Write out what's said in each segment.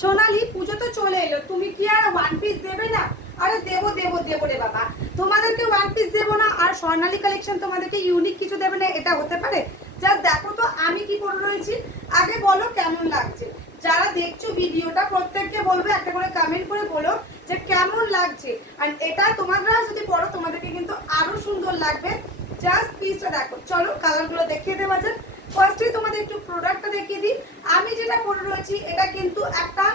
সোনালি পুজো তো চলে এলো, তুমি কি আর ওয়ান পিস দেবে না? আরে দেবো দেবো দেবো রে বাবা, তোমাদেরকে ওয়ান পিস দেবো না আর স্বর্ণালী কালেকশন তোমাদেরকে ইউনিক কিছু দেবে না, এটা হতে পারে? জাস্ট দেখো তো আমি কি পরে রয়েছি, আগে বলো কেমন লাগছে। যারা দেখছো ভিডিওটা প্রত্যেককে বলবে একটা করে কমেন্ট করে বলো যে কেমন লাগছে। আর এটা তোমরা যদি পড়ো তোমাদেরকে কিন্তু আরো সুন্দর লাগবে। জাস্ট পিসটা দেখো, চলো কালারগুলো দেখিয়ে দেওয়া যাক। ফার্স্টে তোমাদের একটু প্রোডাক্টটা দেখিয়ে দিই। আমি যেটা পরে রয়েছি এটা কিন্তু একটা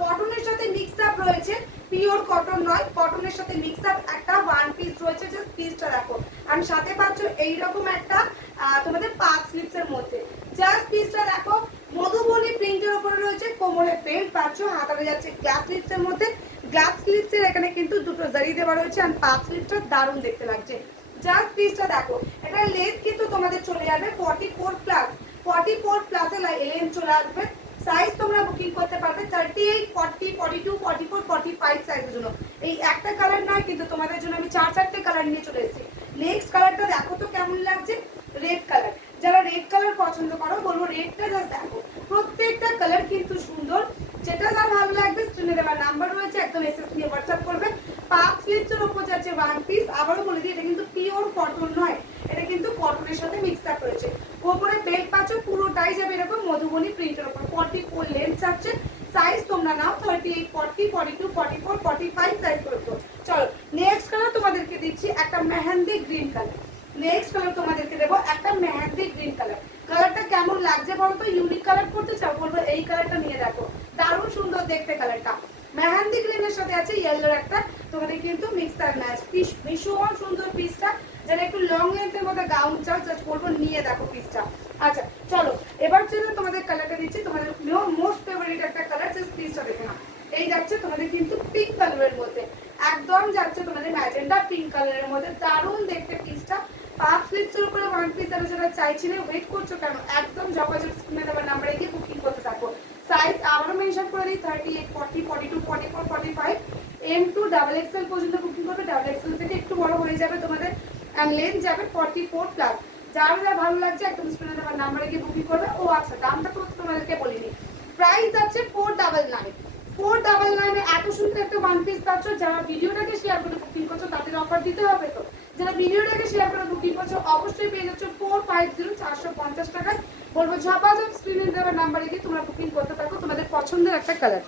কটনের সাথে মিক্স আপ রয়েছে, পিওর কটন নয়, কটনের সাথে মিক্স আপ একটা ওয়ান পিস রয়েছে। জাস্ট পিসটা দেখো, আমি সাথে পাচ্ছ এইরকম একটা তোমাদের পাঁচ স্লিপসের মধ্যে। জাস্ট পিসটা দেখো, মধুবনী প্রিন্টের উপরে রয়েছে, কোমরে বেল্ট পাচ্ছ, হাতাতে যাচ্ছে গ্লাস স্লিপসের মধ্যে। গ্লাস স্লিপসের এখানে কিন্তু দুটো জারি দেওয়া রয়েছে আর পাঁচ স্লিপসটা দারুণ দেখতে লাগছে। জাস্ট পিসটা দেখো, এটা লেন্থ কিন্তু তোমাদের চলে যাবে 44 প্লাস, 44 প্লাসে লেন্থ চলে আসবে। সাইজ তোমরা বুকিং করতে পারবে 38, 40, 42, 44, 45 সাইজের জন্য। এই একটা কালার নয় কিন্তু তোমাদের জন্য আমি চারটে কালার নিয়ে চলে এসেছি। নেক্সট কালারটা দেখো তো কেমন লাগছে, রেড কালার। যারা রেড কালার পছন্দ করো বলবো রেডটা জাস্ট দেখো, প্রত্যেকটা কালার কিন্তু সুন্দর। যেটা যা ভালো লাগবে স্ক্রিনে দেওয়া নাম্বার রয়েছে, একদম এসএস নিয়ে হোয়াটসঅ্যাপ করবে। পাঁচ স্লিপসের উপর যাচ্ছে ওয়ান পিস। আবারও বলে দিই এটা কিন্তু পিওর কটন নয়, এটা কিন্তু কটনের সাথে মিক্স আপ রয়েছে। কোমরে বেল্ট পাচ্ছ, পুরোটাই যাবে এরকম মধুবনী প্রিন্টের উপর। 44 লেন্থ আছে, সাইজ তোমরা নাও 38, 40, 42, 44, 45 সাইজ করতে। চলো নেক্সট কালার তোমাদেরকে দিচ্ছি একটা mehendi green colour. Next colour তোমাদেরকে দেবো একটা মেহেন্দি গ্রিন কালার। কালারটা কেমন লাগছে বলো তো? ইউনিক কালার করতে চাও বলবো এই কালারটা নিয়ে দেখো, দারুণ সুন্দর দেখতে কালারটা। মেহেন্দি গ্রিনের সাথে আছে ইয়েলোর একটা তোমাদের কিন্তু মিক্সার ম্যাচ পিস, ভীষণ সুন্দর পিসটা। যারা একটু লং লেন্থের মধ্যে গাউন চাও জাস্ট বলবো নিয়ে দেখো পিসটা। আচ্ছা চলো এবার চলো তোমাদের কালারটা দিচ্ছি, তোমাদের মোস্ট ফেভারিট একটা কালার। জাস্ট পিসটা দেখো না, এই যাচ্ছে তোমাদের কিন্তু পিঙ্ক কালারের মধ্যে, একদম যাচ্ছে তোমাদের ম্যাজেন্ডা পিঙ্ক কালারের মধ্যে, দারুণ দেখতে পিসটা। পাঁচ স্লিপসের উপরে ওয়ান পিস যারা চাইছিলে ওয়েট করছো কেন, একদম যোগাযোগ স্ক্রিনে দেওয়া নাম্বারে গিয়ে বুকিং করতে থাকো। সাইজ আবারও মেনশন করে দিই 38, 40, 42, 44, 45, M2 ডাবল এক্সেল পর্যন্ত বুকিং করবে। ডাবল এক্সেল থেকে একটু বড় হয়ে যাবে তোমাদের, আর লেন্থ যাবে 44 প্লাস। যার যা ভালো লাগছে একদম স্ক্রিনে দেওয়া নাম্বারে গিয়ে বুকিং করবে। ও আচ্ছা দামটা তো তোমাদেরকে বলিনি, প্রাইস আছে 499। 499 এত সুন্দর একটা ওয়ান পিস পাচ্ছ। যারা ভিডিওটাকে শেয়ার করে বুকিং করছো তাদের অফার দিতে হবে তো। যারা ভিডিওটাকে শেয়ার করে বুকিং করছো অবশ্যই পেয়ে যাচ্ছ 450, 450 টাকায়। বলবো ঝপাঝপ স্ক্রিনে দেওয়া নাম্বারে গিয়ে তোমরা বুকিং করতে থাকো তোমাদের পছন্দের একটা কালার।